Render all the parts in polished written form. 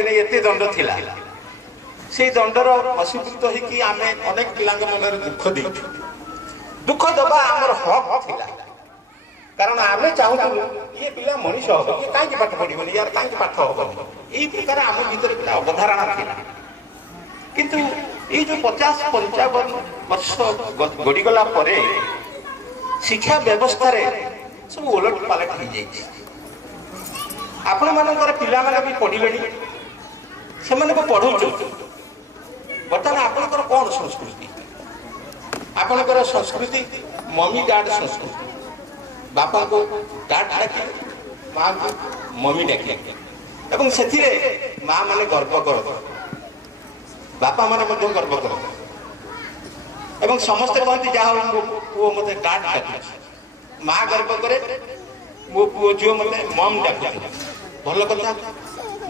पड़े ये दंड थिला से दंडर वशीभूत होगी आम अनेक पिला मन दुख दे दुख दबा आमर हक थिला कारण आम चाहूलु ये पिला मनीष हम ये कहीं पाठ पढ़ी यार कहीं पाठ हम यही प्रकार आम भर गोटे अवधारणा था किंतु ये जो 50-55 वर्ष गड़ीगला शिक्षा व्यवस्था सब ओलट पालट हो जाए आपण मानकर पिला माने भी पढ़िले से पढ़ौ बर्तमान आपणकर कौन संस्कृति आपणकर संस्कृति मम्मी डैड संस्कृति बापा को डैड डाके माँ को मम्मी डाके एवं से माँ माने गर्व कर बापा माने गर्व कर एवं समस्ते कहते जहाँ मो पुओ मत डैड डाके माँ गर्व करे मो पुओ झील मत मम डाके भल कथा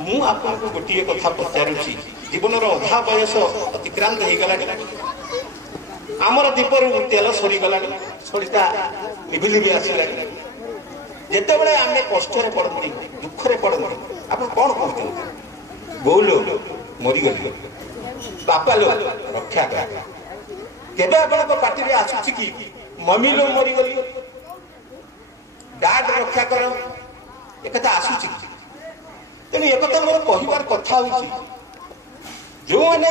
मु आपको गोटे कथा पचारुची जीवन अधा बयस अतिक्रांत हो गला आमर दीपर तेल सरीगला सरीटा लिभि लिभि आसला जिते बड़े आम कष्ट पड़ती दुखरे पड़ती आप कौन कहते बोलो मरीगली बापा लो रक्षा कर केबे आपण पार्टी में आसुची कि मम्मी लो मरीगली डैड रक्षा कर एक कथा आसुची तेणु एक मोर कहबार कथा जो मैंने